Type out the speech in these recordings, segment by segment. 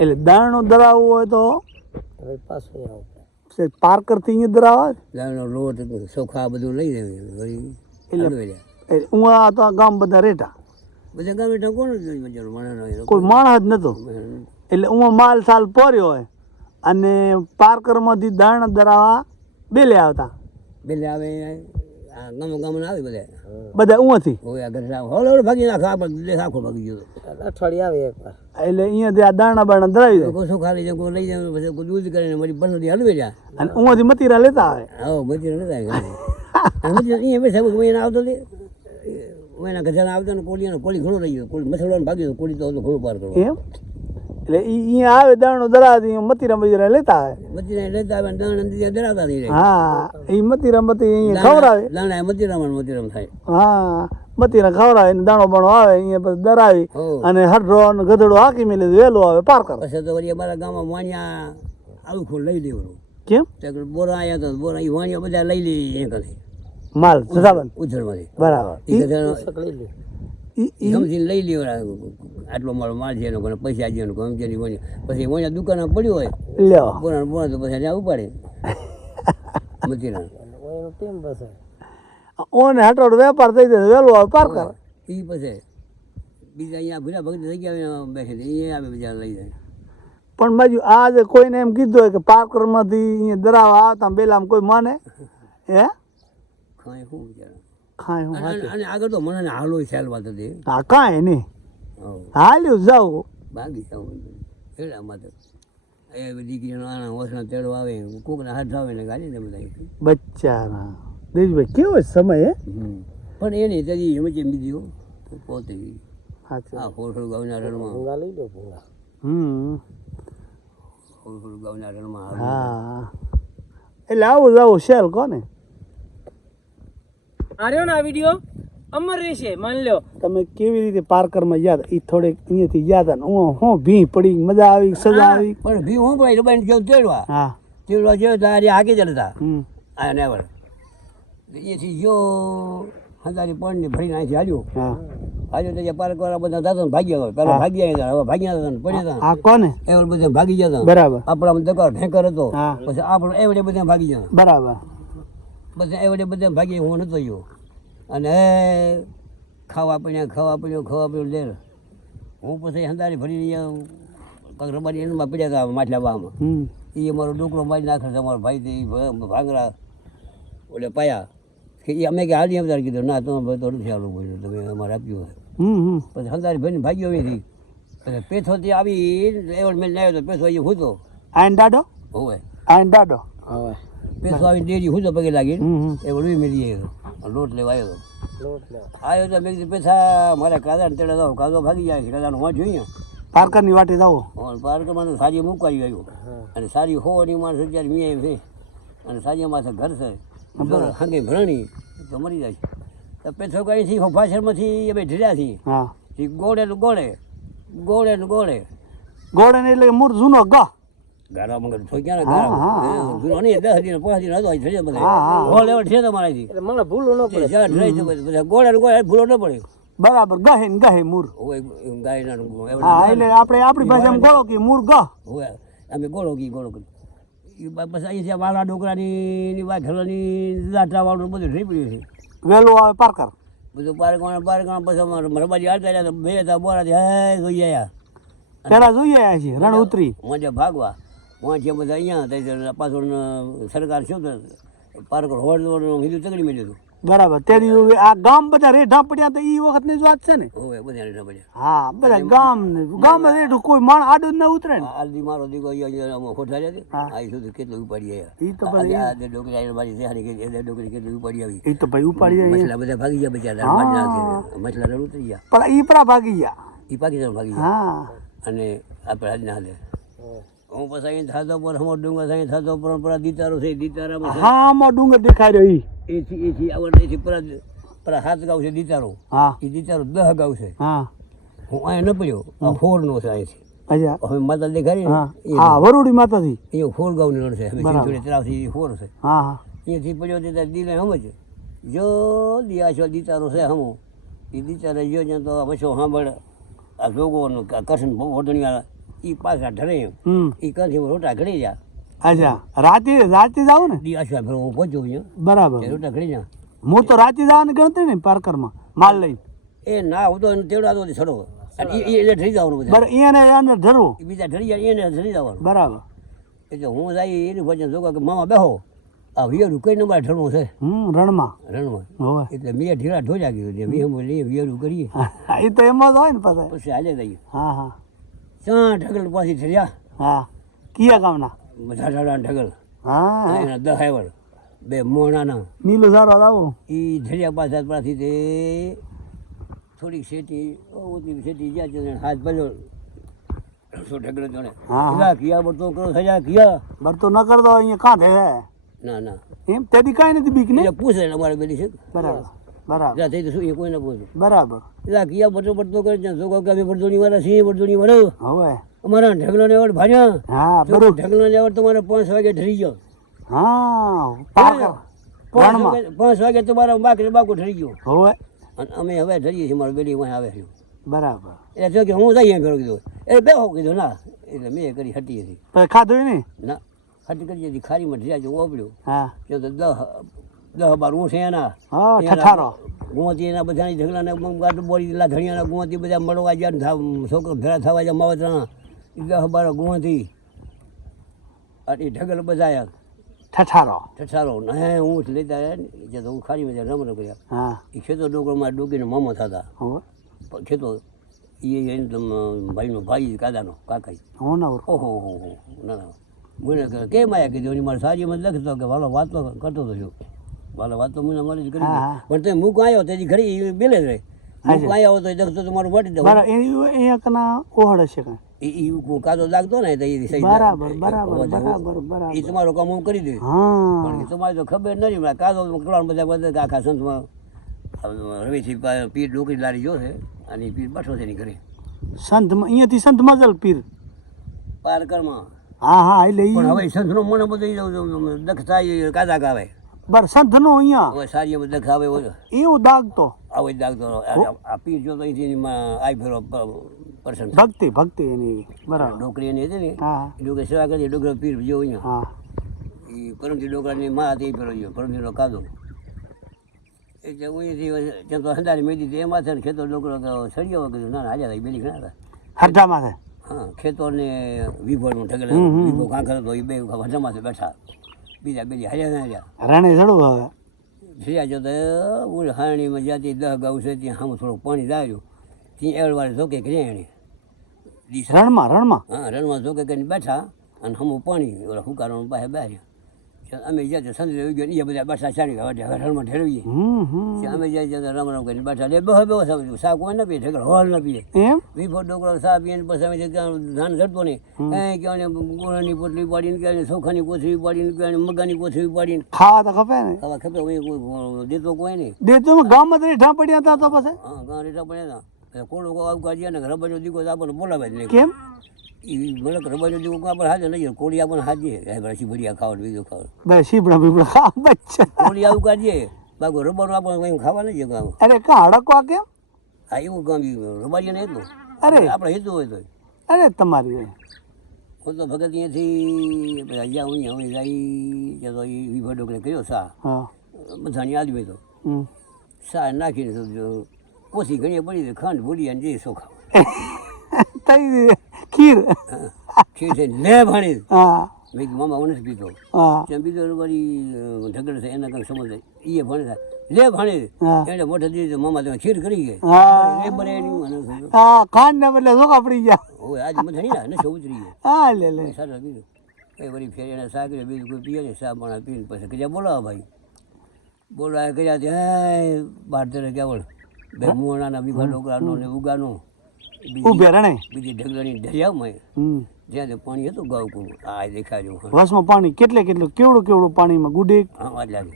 એટલે દાણો ધરાવવું હોય તો? પાછું આવું. પાર્કરથી અહીંયા ધરાવે દાણો લોટ ચોખા બધું લઈ લેવું એટલે- હું આ તો આ ગામ બધા રેટા. બધા ગામ રેટા કોણ. કોઈ માણસ જ નતો. એટલે હું માલ સાલ પોર્યો હોય અને પાર્કરમાંથી દાણ ધરાવા બેલે આવતા. બેલે આવે ગામો ગામો આવે બધા બધા ઉંથી હોય આ ઘરે આવો હલો હલો ભાગી નાખો. આપણે દેશ આખો ભાગી ગયો. અઠવાડિયે આવે એકવાર એટલે અહીંયાથી આ દાણા બાણા ધરાવી દે ચોખા લઈ જાય કોઈ લઈ જાય પછી દૂધ કરીને મારી પંદર હલવે અને ઉવાથી મતીરા લેતા આવે? હા મજૂર લેતા આવી અહીંયા બેસા મહિના આવતો લે. મહિના ગજાના આવતો ને કોળી કોળી ઘણો રહી ગયો. કોળી મસળવાનું ભાગ્યું ગયો કોળી તો ઘણું પાર કરો એમ? એટલે ઈ અહીંયા આવે દાણો દરાતી મતી મતીરા મતીરા લેતા આવે. મજૂર લેતા આવે ને દાણા અંદર દરાતા હા એ મતીરા મતી અહીંયા ખવડાવે. દાણા મજૂરામાં મજૂરામાં થાય. હા મતીરા ખવડાવે ને દાણો બાણો આવે અહીંયા પછી દરાવી અને હડરો અને ગધડો હાકી મેલે વહેલો આવે પાર કરે. પછી તો વળી અમારા ગામમાં વાણિયા આવું ખોલ લઈ દેવાનું. કેમ? ત્યાં બોરા આવ્યા તો બોરા એ વાણિયા બધા લઈ લે એ કરે માલ સજાવન ઉછળમાંથી બરાબર. સમજીને લઈ લેવાના. આટલો મારો માલ છે એનો કોને પૈસા છે એનો કોને જેની પછી વણિયા દુકાનમાં પડ્યો હોય લ્યો. બોરા બોરા તો પછી ત્યાં ઉપાડે. મતીના ઓને હટોડ વેપાર થઈ જાય વેલો આવે પાર કરે. એ પછી બીજા અહીંયા ભૂલા ભગત થઈ ગયા બેસે એ આવે બીજા લઈ જાય. પણ બાજુ આજે કોઈને એમ કીધું હોય કે પાર્કરમાંથી અહીંયા દરાવા આવતા બેલામાં કોઈ માને હે? કાંઈ શું બિચારા? ખાય હું અને- અને- અને આગળ તો મને હાલો ખ્યાલ વાત હતી હા. કાંઈ નહીં હઉ. હાલ્યું જાવ ભાગી જવું એટલા માટે એ દીકરીનો આના હોસના તેડો આવે કોકના હાથ આવે ને ગાડી દે બધા બચ્ચાના દેશભાઈ કેવો સમય હે? હમ. પણ એ નહીં તજી એમ જ બીજી પોતે. સાચું. આ હોસડું ગાવના રણમાં હમ. હોસડું ગાવના રણમાં આવે. હા. એટલે આવું જાવું શેલ કોને? આ ને આ વીડિયો? અમર રહેશે માની લો તમે કેવી રીતે પાર્કરમાં યાદ એ થોડેક અહીંયાથી યાદ અને હું હું ભી પડી મજા આવી સજા આવી. પણ ભી હું ભાઈ રબાઈ જેવું તેડવા. હા. તેડવા જેવો તો આગે હમ. આ નેવર. એથી જો હજારી પણને ભરીને અહીંથી હાલ્યો. હા. આજે તો પાર્ક વાળા બધા દાદા ને ભાગ્યા હોય. પેલા ભાગ્યા હતા હવે ભાગ્યા હતા ને પડ્યા હતા. આ કોને? એ બધા ભાગી જતા બરાબર. આપણા દકાર ઠેકર હતો. પછી આપણે એવડે બધા ભાગી જતા બરાબર. બધા એવડે બધા ભાગી હું નતો ગયો. અને ખાવા પીણ્યા ખાવા પીણ્યો ખાવા પીણ્યો લેર હું પછી હંદારી ભરીને રબારી એનમાં પડ્યા હતા માટલા બામાં. એ અમારો ડોકરો મારી નાખે છે અમારો ભાઈ તે ભાંગરા ઓલે પાયા. કે એ અમે કે હાલી અમદાર કીધું ના તમે ભાઈ તો નથી આવું બોલ્યું તમે અમારે આપ્યું હોય પછી હંદારી ભાઈને ભાગ્યો એથી પછી પેથોથી આવી એવડ મેં લાવ્યો તો પેથો અહીંયા તો આઈન દાડો? હોવે. આઈન દાડો? પેથો આવી ડેરી તો પગે લાગી એ વળવી મેળી આવ્યો લોટ લેવા આવ્યો. આવ્યો તો મેં કીધું પેથા મારે કાદા તેડે જાઓ કાદો ભાગી જાય છે કાદાનું વાંચ જોઈએ. પાર્કરની વાટે જાવો પાર્કમાં સારી મૂકવાઈ આવ્યો. અને સારી હોવાની માણસ અત્યારે મી આવી છે. અને સારી માથે ઘર છે. હાંગે ભરણી તો મરી જાય. તો પેથો કઈથી ફાસણમાંથી અમે હા એ ગોળે ને ગોળે ગોળે ને ગોળે ગોળે. ને એટલે મૂળ જૂનો ગ. ગારા મંગળ નહીં દસ દિન પાંચ દિન હતો થઈ બધા. હા. ગોળ છે તમારાથી મને ભૂલો ન પડે. જ્યાં ઢરાઈ છે બધા ગોળે ને ગોળે ભૂલો ન પડે. બરાબર ગહે ને ગહે મૂળ હોય ગાય એટલે આપણે આપણી ભાષામાં ગોળો કે હોય અમે ગોળો કી ગોળો કી. એ અહીં છે વાલા ડોકરાની ની વા લાટા વાળું બધું થઈ પડ્યું છે. વહેલું આવે પાર્કર બધું પારગણ પારગણ પછી હાલતા બે હતા બોરાથી હે જોઈ પેલા આવ્યા રણ ઉતરી. મોજે ભાગવા. મોજે બધા અહીંયા હતા પાછળ સરકાર શું તો પારગણ હોડ હિન્દુ તગડી મેળ્યું હતું. બરાબર. તેથી આ ગામ બધા રેઢા પડ્યા તો એ વખતની ની વાત છે ને? હવે રેઢા પડ્યા. હા બધા ગામ ગામ રેઢું કોઈ માણ આડું ના ઉતરે ને. આલદી મારો દીકો અહીંયા ખોટા રહ્યા હા. આ સુધી કેટલું ઉપાડી આવ્યા. એ તો ભાઈ આ ડોકરી આવી મારી દેહાડી કે એ ડોકરી કેટલું ઉપાડી આવી. એ તો ભાઈ ઉપાડી આવી. મછલા બધા ભાગી ગયા બચારા મારી નાખે. મછલા રડ ઉતરી ગયા. પણ ઈ પરા ભાગી ગયા. ઈ પાકિસ્તાન ભાગી ગયા. હા. અને આપણે આજ ના હાલે હું પછી અહીં થાતો પર હમો ડુંગર અહીં થાતો પર પરા દીતારો છે દીતારા માં હા આમાં ડુંગર દેખાઈ રહ્યો ઈ. એથી એથી આવડ એથી પરા પરા હાથ ગાવ છે દીતારો. હા. એ દીતારો દહ ગાવ છે. હા. હું અહીંયા ન પડ્યો આ ફોરનો છે અહીંથી. અચ્છા. હવે માતા દેખાડી ને હા. હા વરુડી માતાથી એ ફોર ગાવની છે. હવે. સિંચોડી તળાવથી ફોર છે. હા હા. અહીંયાથી પડ્યો તે દીને સમજ. જો દિયાશો દીતારો છે હમો. એ દીતારે જો જ્યાં તો પછી સાંભળ આ જોગોનું કઠણ બહુ એ પાછા ઢરે હમ. ઈ કંથી રોટા ઘડી જા અચ્છા. રાતે રાતે જાવ ને? દી આશા ભરો હું પહોંચ્યો બરાબર. રોટા ઘડી જા હું તો રાતે જવાની ગણતરી ને પાર્કરમાં માલ લઈને. એ ના હું તો એને તેવડાતો છડો એને જાવ જવાનું બધા. બરાબર એને એને ધરવું એ બીજા ઢરી જાય એને ઢરી જવાનું. બરાબર. એટલે હું જાય એની ભજન જોગા કે મામા બેહો. આ વિયરું કઈ નંબર ઢળવું છે? હમ રણમાં. રણમાં. એટલે મેં ઢીરા ઢોજા ગયું છે મેં બોલી વિયરું કરીએ. એ તો એમાં જ હોય ને પાછા. પછી હાલે જઈએ. હા હા. ચાં ઢગલ પાછી ઠર્યા હા. કયા ગામના? બધા ઢાડા ઢગલ. હા. એના દહ આવ્યા. બે મોણાના. નીલો સારો લાવો. એ ઢળિયા પાછા પાછી તે થોડીક શેઠી ઓછી શેઠી જ્યાં છે હાથ ભલ્યો સો ઢગલો જોડે. હા. કિયા બરતો કરો સજા કિયા? બરતો ન કરતો અહીંયા કાંઠે હે. ના ના. એમ તેથી કાંઈ નથી બીક ને પૂછે અમારે બેલી છે. બરાબર. બરાબર. જ્યાં તો શું એ કોઈને પૂછ્યું બરાબર. એટલે કિયા બટો પડતો કરે છે જોગો કે અમે વાળા છીએ બરદોની વાળા. હવે? અમારા ઢગલો ને વડ ભાજ્યા હા બરોબર. ઢગલો ને તમારે પાંચ વાગે ઢરી ગયો. હા પાંચ વાગે તમારા બાકરે બાકો ઠરી ગયો. હવે? અને અમે હવે ઠરીએ છીએ મારા બેડી વાંહે આવે છે. બરાબર. એટલે જો કે હું જઈએ ફેરો કીધું. એટલે બે કીધું ના. એટલે મેં કરી હટી હતી ખાધું નહીં? ના. હટી કરી હતી ખારીમાં ઢર્યા છે ઓપડ્યું હા. તો દહ દહ બાર ઊંઠ એના? હા એના ઠઠારો. ગોંતી એના બધાની ઢગલાને ગાંઠ બોડી એટલા ધણિયાના ગોંતી બધા મળવા ગયા છોકરો ભેળા થવા ગયા માવતરાના દહ બાર ગોંતી આટલી ઢગલ બધા ઠઠારો. ઠઠારો. ને હું લેતા જે તો હું ખારીમાં ત્યાં રમણ કર્યા. હા. એ ખેતો ડોકરમાં ડોકીને મામા થતા. ખેતો એ એને ભાઈનો ભાઈ કાદાનો કાકા હું ના ઓહો હો ના ના. મને કેમ આયા? કીધું. મારે મને લખતો કે વાલો વાત કરતો હતો છું વાલો વાત તો મને મારી જ કરી. પણ તે મૂક આવ્યો તેજી ઘડી બેલે રહે. મૂક આવ્યો તો દખતો લખતો તો મારું વાટી દઉં. બરાબર એ અહીંયા કના ઓહળ હશે કાંઈ. કાદો લાગતો ને તો એ સહી બરાબર બરાબર બરાબર એ બરાબર કામ હું કરી દે. પણ તમારે તો ખબર નથી કાદો કરવા બધા બધા આખા સંતમાં રવિથી પીર ડોકરી લારી જો છે અને પીર બઠો છે એની ઘરે. સંત અહીંયાથી સંત મજલ પીર. પારકરમાં. હા હા એટલે પણ હવે સંતનો મને બધું દખ થાય કાદા કાવે બર ધનો અહીંયા. હવે સારી દખ આવે એવો. એવું દાગતો આવો જ દાગતો આ પીર જો તો અહીંથી આઈ ફેરો પરસન ભક્તિ ભક્તિ એની બરાબર. ડોકરી એની હતી ને એ ડોકરી સેવા કરી ડોકરો પીર જો અહીંયા. હા. એ પરમજી ડોકરાની માં હતી ફેરો ગયો પરમથીનો કાદો. હું અહીંથી ત્યાં તો હંદારી મેદી હતી એમાં છે ને ખેતો ડોકરો સળિયો કીધું ના ના એ બેલી ઘણા હતા. હરજામાં હા ખેતો ને વિભોનું ઠગેલે. વિભો કાંકર હતો એ બે હરજામાં બેઠા. બીજા બીજા હાલ્યા ના હાલ્યા રણે ચડવું હવે. થયા જતો હું હારણીમાં જ્યાંથી દહ ગાઉ છે ત્યાં સામે થોડુંક પાણી લાવ્યું ત્યાં એળવાળે ધોકે કરી રણમાં રણમાં? હા રણમાં ધોકે કરીને બેઠા અને હમું પાણી ઓલા હુકારો પાસે બેઠા અમે જ્યાં તો આવી ગયો એ બધા બાસા ચાલી ગયા હવે રણમાં ઠેરવીએ અમે જ્યાં જ્યાં રમ રમ કરીને બાસા લે બહુ બહુ સાવ શાક કોઈ ના પીએ ઠેકર હોલ ના પીએ. વીફો ડોકરો સા પીએ પછી અમે ધાન ચડતો ને એ કહેવાય ગોળાની પોટલી પાડીને કહેવાય ચોખાની કોથળી પાડીને કહેવાય મગાની કોથળી પાડીને ખાવા તો ખપે ને. ખાવા ખપે કોઈ દેતો કોઈ નહીં. દેતો ગામમાં રેઠા પડ્યા હતા તો પછી? હા ગામ રેઠા પડ્યા હતા. કોળો કો આવકા ને રબાનો દીકો આપણને બોલાવે જ નહીં. કેમ? એ મને રબાનો દીકો આપણે હાજર નહીં કોળી આપણને હાજે. પછી ભડિયા ખાવાનું બીજું ખાવાનું. બે શીપડા બીપડા ખા બચ્ચા કોળી આવું કાઢીએ બાકી રબારું આપણે કંઈ ખાવા નહીં ગામ અરે કા હડકવા કેમ? હા એવું ગામ રબારીને એટલું. અરે. આપણે હેતુ હોય તો અરે તમારી હું તો ભગત અહીંયાથી અહીંયા હું અહીંયા જાય તો એ વિભા ડોકરે કર્યો સા. હા. બધાની આદમી તો. હમ. સા નાખીને ઓછી ઘણી પડી ખાંડ ભૂલી અને જે સોખા તઈ ખીર. ખીર છે લે ભણી હા. મેં મામા હું નથી પીતો. હા. ત્યાં બીજો વળી ઢગડ છે એના કંઈક સમજ એ ભણે લે ભણે એટલે મોઢે દીધી મામા તમે ખીર કરી ગઈ હા. એ બને એની. હા ખાંડ ને બદલે ધોકા પડી ગયા. હવે આજ મને નહીં ને સૌ ઉતરી ગયો. હા લે લે. સારું કીધું. એ વળી ફેરી એને સા કર્યો બીજું કોઈ પીએ ને સા પણ પીને પછી કજા બોલાવો ભાઈ. બોલાવે કર્યા ત્યાં બાર તેરે ક્યાં બોલ? બે મુવાણાના બીભા ડોકરાનો ને ઉગાનો. બીજી ઉભે રણે બીજી ઢગલાની દરિયામાં જ્યાં પાણી હતું ગાવકું આ દેખાડ્યું વાસમાં પાણી કેટલે કેટલું કેવડું કેવડું પાણીમાં? ગુડે હા વાત લાગે.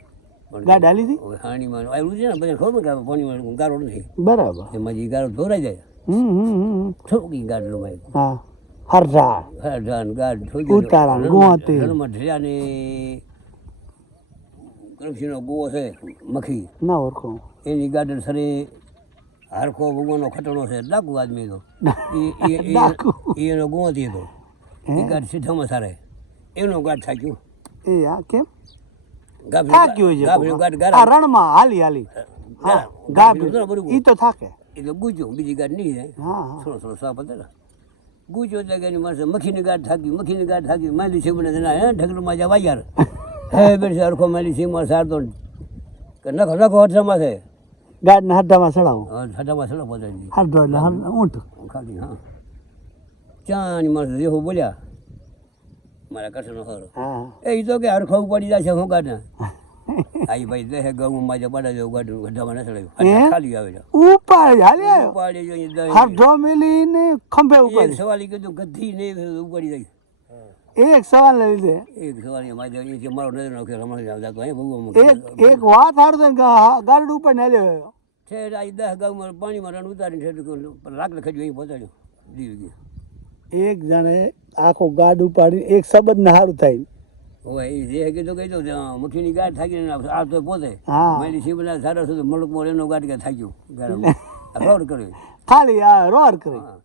ગાડ હાલી હતી હાણીમાં આવ્યું છે ને બધાને ખબર કે પાણીમાં ગારો નથી. બરાબર. એમાં જે ગારો ધોરાઈ જાય. હમ હા. હરધાન ગાડ ઉતારા, ઢેરાને છે મખી. ના ઓળખો. એની ગાર્ડન સરે હરખો ભગવાનનો ખટણો છે ડાકુ આદમી તો. ઈ એનો હતો તો. એ ગાઢ સીધામાં સારે. એનો ગાઢ થાક્યું. એ આ કેમ? થાક્યું છે રણમાં હાલી હાલી. ઈ તો થાકે. એટલે ગુજ્યો બીજી ગાઢ નહીં જાય થોડો થોડો સાપ હતા ગુજ્યો એટલે કે માણસે મખીની ગાઢ થાકી મખીની ગાઢ થાકી. માલી છે મને હે ઢગલુમાં જવા યાર હે બેન હરખો માલી છે મારે સારતો નખો નખો અઠરામાં છે. ગાડના હડ્ડામાં ચડાવો. છઠ્ઠામાં ચડાવો પહોંચાડી હડ્ડો એટલે ઊંટ. ખાલી હા. ચાની માણસ જેવો બોલ્યા. મારા કઠણનો હરો. એ તો કે હરખો પડી જાય છે હું ગાઢ આઈ ભાઈ દેહે ગઉં માજે પડા છે ગાઢ ગઢામાં ન ચડાવ્યું? ખાલી આવે ઉપાડી હાલે ઉપાડી જોઈએ દહીં. મેલી ને ખંભે ઉપાડી. સવાલ કીધું ગધી ને ઉપાડી જાય એક સવાલ લીધે. એક સવાલ મારે એ કે મારો નજર નાખ્યો રમણ જાવ જાતો અહીં ભગવાન એક એક વાત હારું કે ગારડું ઉપર ને હાલ્યો છે આ દહ ગામમાં પાણીમાં રણ ઉતારીને છે રાખલે ખજ્યું અહીં પહોંચાડ્યો દીવ ગયો. એક જાણે આખો ગાડ ઉપાડી એક શબ્દ ને સારું થાય. હોય એ જે કીધું કીધું મુઠ્ઠીની ગાંઠ થાકી આ તો પોતે. મારી શિવના સારા સુધી મલક મોર એનો ગાંઠ કે થાક્યું ગારામાં. આ ફ્રોડ કર્યો. ખાલી આ રોર કરી હા.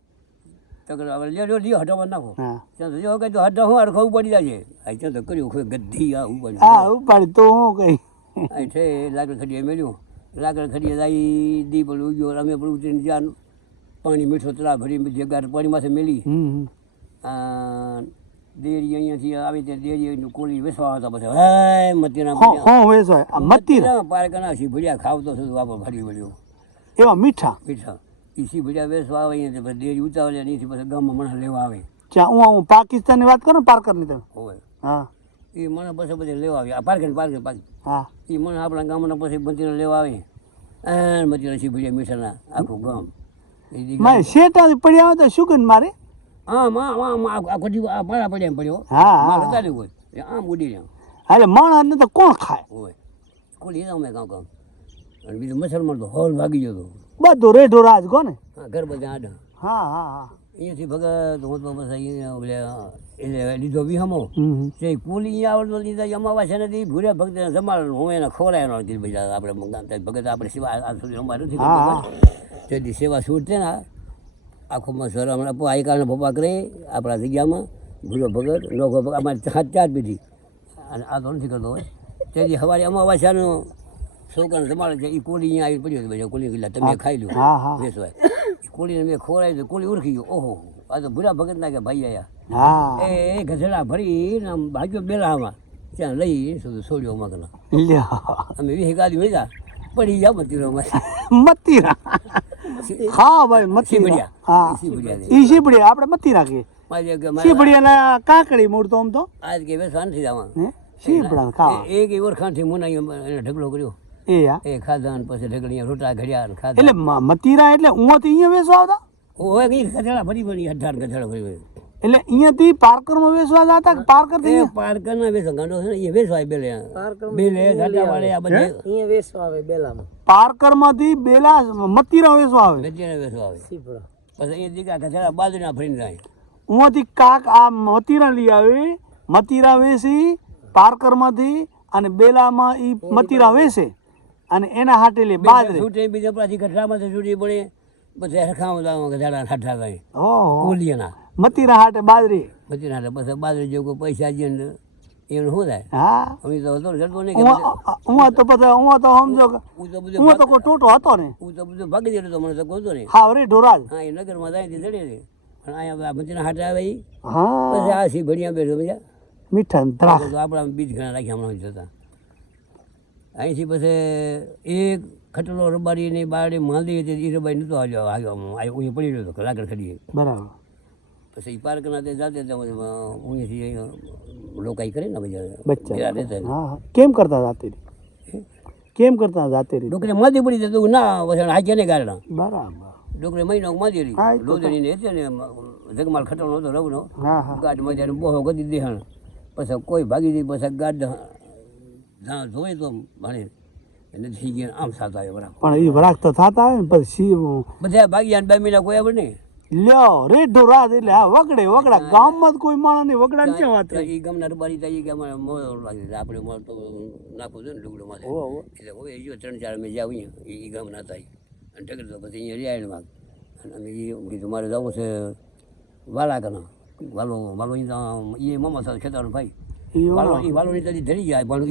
તો લ્યો લ્યો હટાવવા નાખો. ત્યાં જો કે તો હટા હું હરખો પડી જાય છે. આ ત્યાં તો કર્યું ખોઈ ગદ્દી આ ઉપાડી હા ઉપાડી તો હું કઈ? અહીં છે લાકડ ખડીએ મેળ્યું લાકડ ખડીએ જાય દી પણ ઉગ્યો અમે પણ ઉતરીને જ્યાં પાણી મીઠો તળા ભરી જે પાણી પાણીમાંથી મેલી. દેરી અહીંયાથી આવી તે દેરી કોલી વેસવા હતા પછી હે મતીના હો હો વેસો આ મતીર પારકાના તો ખાવતો હતો વાપર ફરી વળ્યો એવા મીઠા? મીઠા. એ શીભડિયા વેસવા આવે અહીંયા દેરી ઉતાવળે અહીંથી પછી ગામમાં મને લેવા આવે. ત્યાં હું હું પાકિસ્તાનની વાત કરું પારકરની તમે? હોય. હા. એ મને પછી બધે લેવા આવે. આ પારકર પારકર પારકર. હા. એ મને આપણા ગામના પછી મતીને લેવા આવે. આ મતીના શીભડિયા મીઠાના આખું ગામ. મારે શેટાથી પડી આવે તો શું મારે? હા માં માં માં આ ખોટી આ મારા પડ્યા પડ્યો. હા માર હા હતા ને કોઈ આમ ઉડી જાય એટલે માણસ ને તો કોણ ખાય? હોય. કોણ લીધા અમે ગામ કામ. અને બીજું મુસલમાન તો હોલ ભાગી ગયો હતો. બધું રેઢો રાજ કોને ઘર બધા આડા. હા હા હા. અહીંયાથી ભગત હોત બસ એટલે લીધો વિહમો. હમ હમ. તે કુલી આવડતો લીધા અમાવાસ્યા નથી ભૂર્યા ભગત જમાડ હું એને ખોરાય કીધું ભાઈ આપણે ભગત આપણે સેવા આ સુધી અમારે નથી. તેથી સેવા છૂટશે ને આખો માં સર હમણાં પો આઈકાળને ભપા કરે આપણા જગ્યામાં ભૂલો ભગત ભગત અમારે હાથ ચાર પીધી. અને આ તો નથી કરતો હોય. તેથી સવારે અમાવાસ્યાનો છોકરાને જમાડે છે એ કોળી અહીંયા આવી પડ્યો ભાઈ કોળી કીધા તમે ખાઈ લો વેસવાય કોલીને મેં ખોરાય તો કોળી ઓળખી ગયો. ઓહો આ તો ભૂરા ભગત ના કે ભાઈ આયા. એ ગધેડા ભરી ને આમ ભાગ્યો બેલામાં ત્યાં લઈ છોડ્યો મગના. અમે વીસ ગાડી વળ્યા પડી ગયા મંદિરોમાં મતીરા. હા ભાઈ મથી શીબડિયા. હા. ઈ શીબડી આપણે મતીરા કે મારે શીબડિયા કાકડી મૂળ તો આમ તો? આજ કે બે શાંતિ જવા હે? શીબડા ખાવા એક મુના ઢગલો કર્યો. એ આ? એ ખાધા ને પછી ઢગલી રોટા ઘડ્યા ને ખાધા. એટલે મતીરા એટલે ઉંથી અહીંયા વેચવા આવતા? ઓય કઈ ગધેડા ભરી ભરી અઢાર ગધેડા ભરી ભરી. એટલે અહીંયાથી પાર્કરમાં વેચવા જતા કે પાર્કરથી પાર્કર ના વેસો ગાંડો છે એ વેસવાય બેલે. બેલે ગાડા વાળે આ બધે. અહીંયા વેસવા આવે બેલામાં. પાર્કરમાંથી બેલા મતીરા વેચવા આવે? વેચીને વેસો આવે. સીપડા પછી એ દીકા ગધેડા બાજરીના ફરીને જાય. ઉંથી કાક આ મતીરા લઈ આવે મતીરા વેચી પાર્કરમાંથી અને બેલામાં ઈ મતીરા વેચે. અને એના હાટેલી બાજરી. છૂટે બીજા પાછી ગઠરામાંથી છૂટી પડે. પછી હરખામાં ગઢડા ઠાઠા થાય. ઓહો કોલિયાના. મતીરા હાટે બાજરી. મતીરા હાટે પછી બાજરી જો કોઈ પૈસા જે એનું શું થાય? હા. અમે તો હતો ને નહીં હું તો પછી હું તો સમજો હું તો બધું હું તો કોઈ ટોટો હતો ને. હું તો બધું ભાગી દેતો તો મને તો ગોતો નહીં. હા રે ઢોરાજ. હા એ નગરમાં જાય તે ચડે છે. પણ અહીંયા મચીના હાટે આવે. હા. પછી આ સી ભણ્યા બેઠો બીજા. મીઠા તો આપણા બીજ ઘણા રાખ્યા હમણાં જતા. અહીંથી પછી એક ખટલો રબારીની બારડી માંદી હતી એ રબારી નહોતો આવ્યો આવ્યો. આવ્યો પડી રહ્યો હતો લાકડ ખડીએ. બરાબર. પછી એ પાર્કના તે જાતે જ અહીંયાથી લોકાઈ કરે ને બધા. કેમ કરતા જાતે? કેમ કરતા જાતે ડોકરે માદી પડી જતું ના વસણ હાજે ને કારણે બરાબર. ડોકરે મહિનો માદી રહી. લોદણી ને હતી ને જગમાલ ખટવાનો હતો રવનો. ગાઢ મજાને બહુ ગદી દેહણ. પછી કોઈ ભાગી ગઈ પછી ગાઢ જ્યાં જોઈ તો ભણે એને થઈ ગયા આમ સાથ આવ્યો બરાબર પણ એ વરાક તો થતા હોય ને પછી બધા ભાગ્યા બે મહિના કોઈ આવે નહીં. લ્યો રે ઢોરાજ એટલે હા વગડે વગડા. ગામમાં કોઈ માણસ વગડા ને વાત એ ગમના રબારી થાય કે અમારે મોર લાગે આપણે તો નાખો છે ને ડુગડો માં. એટલે હોય જો ત્રણ ચાર અમે જાવ એ ગામના થાય. અને ટેકર તો પછી અહીંયા રિયાયણમાં અને અમે એ કીધું મારે જવું છે વાલા કના વાલો વાલો એ મામા સાથે ખેતાનો ભાઈ. એ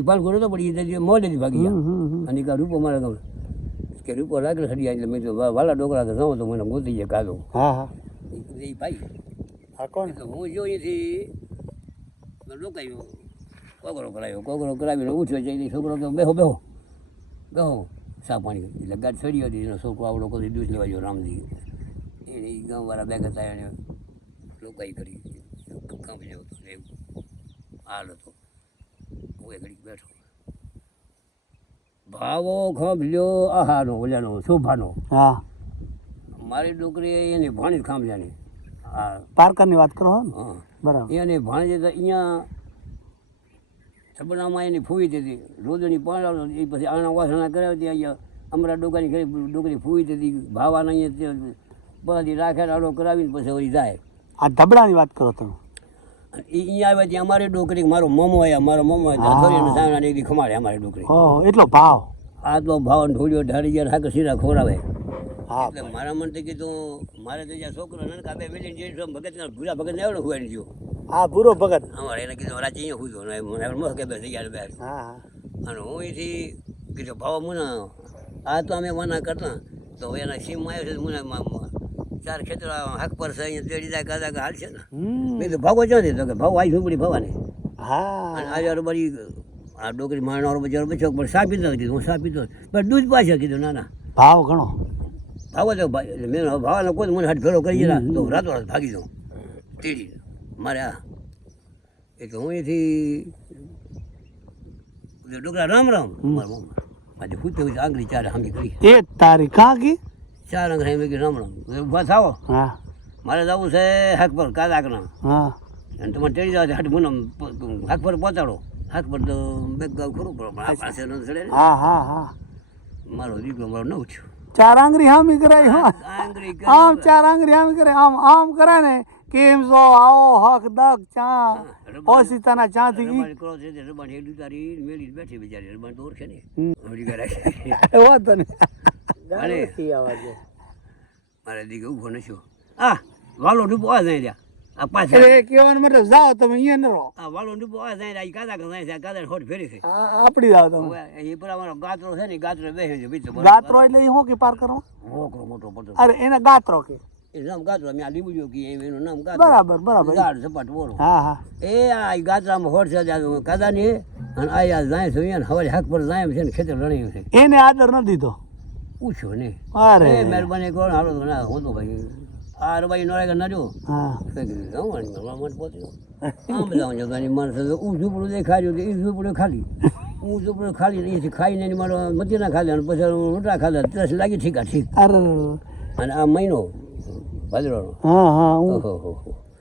પાલ ગયો તો પણ એ ત્યાંથી મોડેથી ભાગી હમ, ગયા હમ, હમ. અને કા રૂપો મારે ગમે કે રૂપો રાખે ખડી એટલે મેં તો વાલા ડોકરા તો જાઉં તો મને ગોતી જાય કાદો હા હા. એ ભાઈ. હા કોણ? હું જો અહીંથી રોકાયો કોગરો કરાયો કોગરો કરાવીને ઉઠ્યો છે છોકરો કે બેહો બેહો. બેહો. સા પાણી એટલે ગાડી ચડી હતી એનો છોકરો આવડો કોઈ દૂધ લેવા ગયો રામજી. એને ગામવાળા બે હતા એને લોકાઈ કરી. કામ જેવો એવું. હાલ હતો હું એ ઘડીક બેઠો. ભાવો ખાંભલ્યો આહાનો ઓલાનો શોભાનો. હા. મારી ડોકરી એની ભાણી ખાંભલ્યાની. હા. પારકરની વાત કરો હા બરાબર. એને ભાણી તો અહીંયા સબનામાં એની ફૂવી દીધી. રોદણી પાડો એ પછી આણા વાસણા કરાવી હતી અહીંયા અમરા ડોકાની ઘરે ડોકરી ફૂવી હતી ભાવાના અહીંયા બધી રાખે રાડો કરાવીને પછી વળી જાય. આ ધબડાની વાત કરો તમે. અહીંયા આવે ત્યાં અમારી ડોકરી મારો મોમો આવ્યા મારો મોમો ધોરીને સામે એક ખમાડે અમારી ડોકરી. એટલો ભાવ? આ તો ભાવ ઢોળ્યો ઢાળી ગયા હાકે સીધા ખોરાવે એટલે મારા મનથી કીધું મારે તો જ્યાં છોકરો નનકા કાબે મિલી જે ભગત ભૂરા ભગત ને આવ્યો હુવાડી ગયો હા ભૂરો ભગત. અમારે એને કીધું રાતે અહીંયા હુતો ને મને મહ કે થઈ ગયા બે હા હા. અને હું એથી કીધું ભાવ મને. આ તો અમે મના કરતા. તો એના સીમમાં આવ્યો છે મને ચાર ખેતર હાક પર છે અહીંયા તેડી જાય કાદા કે હાલ છે ને મેં તો ભાગો ક્યાંથી તો કે ભાવ આવી ઝૂંપડી ભાવાની. હા. અને આજે બધી આ ડોકરી મારનારો બજાર બચ્યો પણ સા પીતો કીધું હું સા પીતો પણ દૂધ પાછળ કીધું ના ના. ભાવ ઘણો. ભાવ તો ભાઈ મેં ભાવનો કોઈ મને હાથ ફેરો કરી ગયા તો રાતો રાત ભાગી દઉં તેડી. મારે આ એ તો હું અહીંથી ડોકરા રામ રામ. મારા મમ્મા આજે ફૂટે હોય આંગળી ચાર હામી કરી. એ તારી કાં કી ચાર અંગ હામી કીધું હમણાં ઊભા થાવો હા. મારે જવું છે હાથ પર કાદાકના હા. અને તમારે તેડી જાવ હાટ મને હાથ પર પહોંચાડો. હાથ પર તો બેગ ગાવ ખરું પણ આ પાસે ન ચડે હા હા હા. મારો દીકરો મારો નવ છું ચાર આંગરી હામી કરાય આમ ચાર આંગરી હામી કરે આમ આમ કરે ને કેમ છો? આવો હક દક ચા. ઓશિતાના ચા થી ઈ કરો છે તે હેડુ તારી મેલી બેઠી બિચારી. રબારી તો ઓળખે ને. ઓડી કરાય કરે વાત ને અને મારે દીકરો ઊભો નશો આ વાલો ડૂબો આ જાય રહ્યા આ પાછળ કહેવાનો મતલબ જાઓ તમે અહીંયા ન રહો. આ વાલો ડૂબો આ જાય રહ્યા કાદા કાદા જાય કાદા હોટ ફેરી છે. આ- આપડી જાઓ તમે. એ પર અમારો ગાત્રો છે ને ગાત્રો બેસે છે બીજો ગાત્રો એટલે કે પાર કરો? વોકરો મોટો પડતો. અરે એને ગાત્રો કે. એ નામ ગાત્રો મેં આ લીબડીઓ કે એનું નામ ગાત્રો. બરાબર બરાબર. ઝાડ સપાટ બોરો. હા હા. એ આ ગાતરામાં હોટ છે કાદા ની અને આ જાય છે હવારે હાક પર જાય છે ને ખેતર રણ્યું છે. એને આદર ન દીધો. પૂછ્યો ને અરે. મહેરબાની કરો ને હાલો તો ના હોતો ભાઈ આ રબાઈ નોરાય ના જો હા. આમ જાઉં છું તારી માણસ હું ઝૂપડું દેખાડ્યું એ ઝૂપડું ખાલી. હું ઝૂપડું ખાલી ને એથી ખાઈને મારો મારો મતીના ખાધા અને પછી રોટલા ખાધા ત્રસ લાગી ઠીકા ઠીક. અને આ મહિનો ભાદરવાનો. હા હા હું ઓહો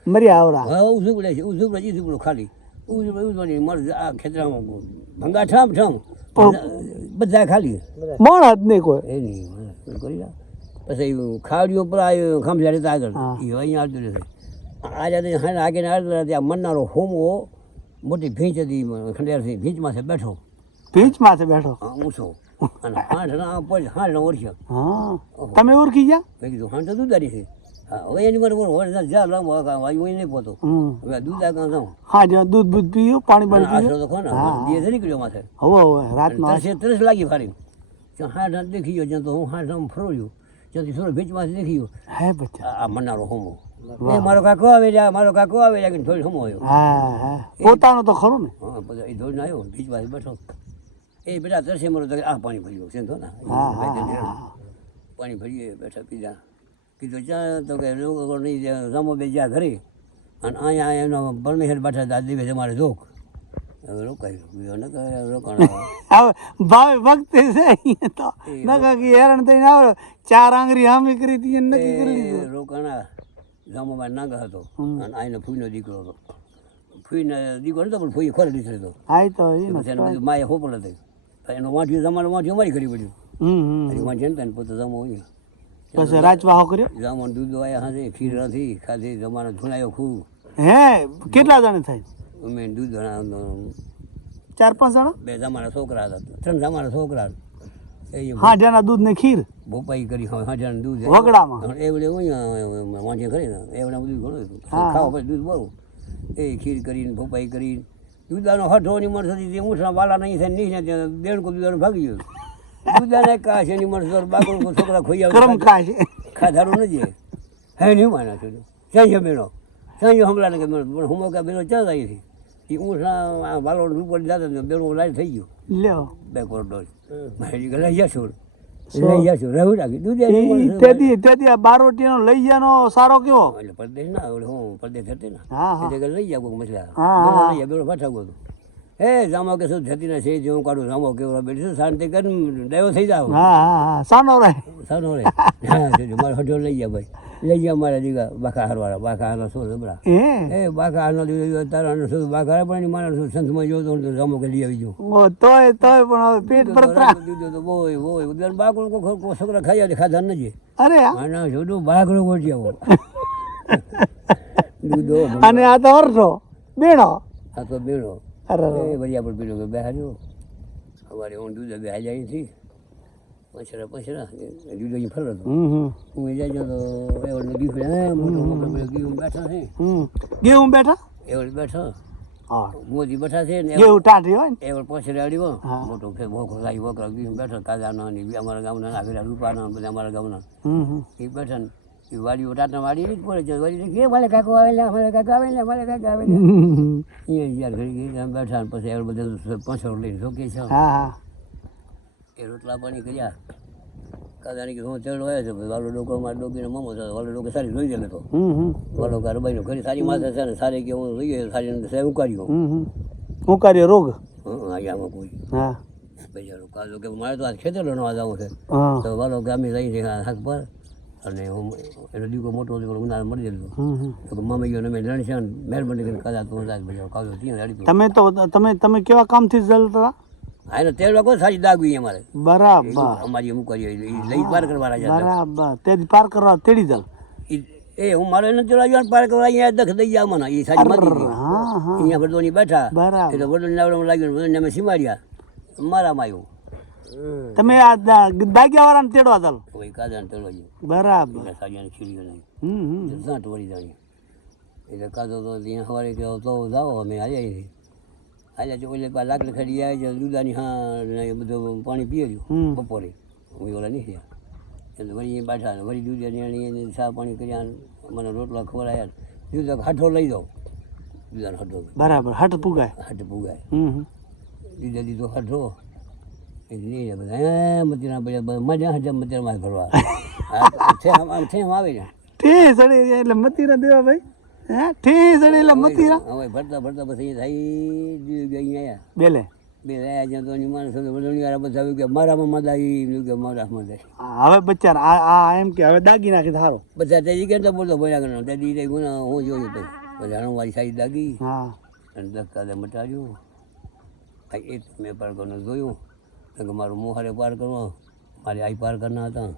મરી આવરા. હા હું ઝૂપડે છે હું ઝૂપડે એ ઝૂંપડું ખાલી. હું ઝૂંપડે મારે આ ખેતરામાં ભંગા ઠામ ઠામ. બધા ખાલી મોણ જ નહીં કોઈ. એ નહીં કરી. પછી ખાડીઓ પર આવ્યો ખામજાડી તો આગળ. એ અહીંયા આવતું રહેશે. આજે તો હાને આગળ આવતા ત્યાં મરનારો હોમો મોટી ભીંચ હતી ખંડેરથી ભીંચમાં છે બેઠો. ભીંચ માથે બેઠો? ઊંચો. અને હાંઠ ના પછી હાંઠ ઓળખ્યો તમે ઓળખી ગયા? મેં કીધું હાંઠ તો દૂધારી છે. હવે એની મારે બોલો વરસાદ જા લાંબો વાયુ હોય નહીં પોતો હવે દૂધા કાં જાઉં. હા જ્યાં દૂધ બૂધ પીયું પાણી પાણી આશરો તો ખો ને હા. દિવસે નીકળ્યો માથે. હવે હવે રાતનો તરસે તરસ લાગી ફારી હાંઠ હાંઠ દેખી ગયો જ્યાં તો હું હાંઠ આમ ફરોયું. ત્યાંથી થોડો ભીંચમાંથી દેખી ગયો. હે બચ્ચા. આ મનારો હોમો. મારો કાકો આવે જા મારો કાકો આવે જા કે થોડી હોમો આવ્યો. પોતાનો તો ખરું ને. હા એ ધોઈને આવ્યો બીજ બેઠો. એ બેટા તરસે મારો આ પાણી ભર્યું છે ને. પાણી ભરીએ બેઠા પીધા. કીધું ચા તો કે લોકોની રમો બે જ્યાં ઘરે અને અહીંયા એનો પરમેશ્વર બેઠા દાદી ભાઈ મારે જોક. રોકાયું ભાવે ભક્તિ છે તો. નકા કે હેરાન થઈને આવ્યો ચાર આંગળી હામી કરી હતી નક્કી કરી લીધું. રોકાણા ગામમાં નાગા હતો અને આઈનો ફૂઈનો દીકરો હતો. ફૂઈને દીકરો નતો પણ ફૂઈ ખોરી દીકરો હતો. હા તો બધું માએ હોપડ હતી. એનો વાંઠ્યું તમારે વાંઠ્યું અમારી કરી પડ્યું. વાંચે ને પોતે જમો હોય. પછી રાજવાહો કર્યો? જામણ દૂધ આવ્યા હાથે ખીર નથી ખાધી જમાનો ધૂણાયો ખૂબ. હે કેટલા જણ થાય? અમે દૂધ ધણા ચાર પાંચ જણા? બે જમાના છોકરા હતા ત્રણ જમાના છોકરા હા જણા દૂધ ને ખીર? ભોપાઈ કરી હવે હાજર દૂધ વગડામાં? એવડે એ અહીંયા વાંચે કરી ને એ વડે બધું ઘણું ખાવા પછી દૂધ બહુ. એ ખીર કરીને ભોપાઈ કરીને દૂધાનો હઠો ની મળતી તે ઊંઠના વાલા નહીં થાય નહીં દેડકો દૂધાનો ભાગી ગયો. દૂધાને કાશ એની મરસ બાકડું કો છોકરા ખોઈ આવે કરમ છે ખાધારું નથી. હે નહીં માના ત્યાં સાંજે મેળો ત્યાં હમલા ને કે મેળો પણ હું કે મેળો ચાલ આવી હતી એ ઊંઠના વાલો ઉપર જતા ને બેડો લાઈટ થઈ ગયો. લ્યો. બે કોરડો. મારી લઈ જશું. લઈ જશું. રહેવું રાખી. દૂધ તેથી તેથી આ બારોટીનો લઈ જાનો સારો કયો? એટલે પરદેશ ના હું પરદેશ હતી ને હા હા. એટલે લઈ જાવ કોઈ મસલા. હા, હા. બેડો લઈ જા બેડો પાછા ગયો એ જામો કે શું થતી નથી છે જે હું કાઢું જામો કેવડો બેઠી શાંતિ કરી દયો થઈ જાવ હા હા હા સાનો રહે. સારો રે મારે મારો હઠો લઈ જા ભાઈ. લઈ ગયા મારા દીકરા બાકા હારવાળા બાકા હારવા શું લબડા એ બાકા હારનો દીકરો તારા હારનો શું બાકા હાર પણ મારા શું સંતમાં જોતો હોય તો જામો કે લઈ આવી જો તોય તોય પણ હવે પેટ પરતરા દીધો તો બોય બોય ઉદર બાકડું કો- છોકરા ખાઈ આવે ખાધા નથી. અરે આ. જોડું બાકડું ગોઠી આવો. દૂધો અને આ તો અરસો બેડો. આ તો બેડો. અરે એ વળી આપણે પીડો કે બેહાડ્યો અમારે હું દૂધ બેહા જાય થી પછરા પછરા જુદો અહીં ફરો હતો. હમ હમ. હું એ જાય તો એ વળી દીકરો હે મોટો પેલો બેઠા છે ગેહું બેઠા એ વળી બેઠો. મોદી બેઠા છે ને ઘેઉં ટાઢી હોય ને? એ વળી અડીવો મોટો ફેર ભોખો થાય વકરા ગીઉં બેઠો. કાજાના ને અમારા ગામના આવેલા રૂપાના બધા અમારા ગામના. હમ હમ. એ બેઠા ને એ વાડીઓ ટાટા વાડી જ પડે વાડી કે મારે કાકો આવેલા મારે કાકો આવેલા મારે કાકો આવેલા. અહીંયા યાર ઘડી ગઈ આમ બેઠા ને પછી એવું બધું પાંચસો લઈને શોકે છે. હા એ રોટલા પાણી કર્યા. કાદાની કે હું ચડો આવ્યો છે વાલો ડોકો મારે ડોકીને મમો છે વાલો ડોકો સારી જોઈ ગયેલો તો વાલો વાલો કારબાઈનો ઘણી સારી માથે છે ને સારી કે હું લઈ ગયો સારી ને સાહેબ ઉકાળ્યો. હમ હમ. હું કર્યો રોગ હં અહીંયામાં કોઈ. હા. બજારો કાજો કે મારે તો આજ ખેતરનો નવા જવું છે. તો વાલો ગામે જઈ છે હાથ પર. અને હું એનો દીકરો મોટો હતો ઉનાળે મરી ગયેલો હમ હમ. તો કે મમ્મી ગયો મેં રણશે મહેરબાની કરીને કાદા તો ત્યાં રડી તમે તો તમે તમે કેવા કામથી જલતા હા એને તેલ લોકો સારી દાગવી અમારે. બરાબર. અમારી અમુક કરી લઈ પાર કરવા જતા બરાબર. તે પાર કરવા તેડી જલ એ હું મારો એને ચલા જવાનું પાર કરવા અહીંયા દખ દઈ જાવ મને એ સારી હતી. હા હા. અહીંયા વડોની બેઠા. એટલે વડોની નાવડામાં લાગ્યું વડોને અમે સીમાડ્યા. મારામાં આવ્યું. તમે આ દાગ્યા વાળાને તેડવા ચાલો. કોઈ કાદાને તેડવા જાય બરાબર. સાડિયાને ખીલ્યો નહીં. હમ હમ. સાંટ વળી જાય એટલે કાદો તો ત્યાં સવારે કહો તો જાઓ અમે હાલ્યા છીએ હાલ્યા છો એટલે લાકડી ખડી આવી જાય દૂધાની હા બધું પાણી પીએ હમ. છું બપોરે. હું ઓલા નહીં થયા. એટલે વળી બેઠા વળી દૂધાની એને સા પાણી કર્યા મને રોટલા ખવડાયા દૂધ હાઠો લઈ જાઓ. દૂધાનો હાઠો બરાબર હાઠ પુગાય. હાઠ પુગાય. હમ હમ. દીધા દીધો હાઠો એ બધા બધા મજા હજા મતીમાં ફરવા. ઠેમ આમ ઠેમ આવે ને ઠી સડી એટલે મતીરા દેવા ભાઈ. હે? ઠી સડી એટલે મતીરા હવે ભરતા ભરતા પછી થઈ ગયા અહીંયા. બેલે. વાળા હવે બચ્ચાને આ આ એમ કે હવે દાગી નાખી સારો બધા તે કે તો બોલતો બોલ્યા કરવાનો દાદી તે ગુના હું જોયું તો. બધા મારી સાઈડ દાગી. હા. અને ધક્કા મટાડ્યું આ એ મેં પણ જોયું? કે મારું મોહારે પાર કરવા મારે આઈ પાર કરના હતા.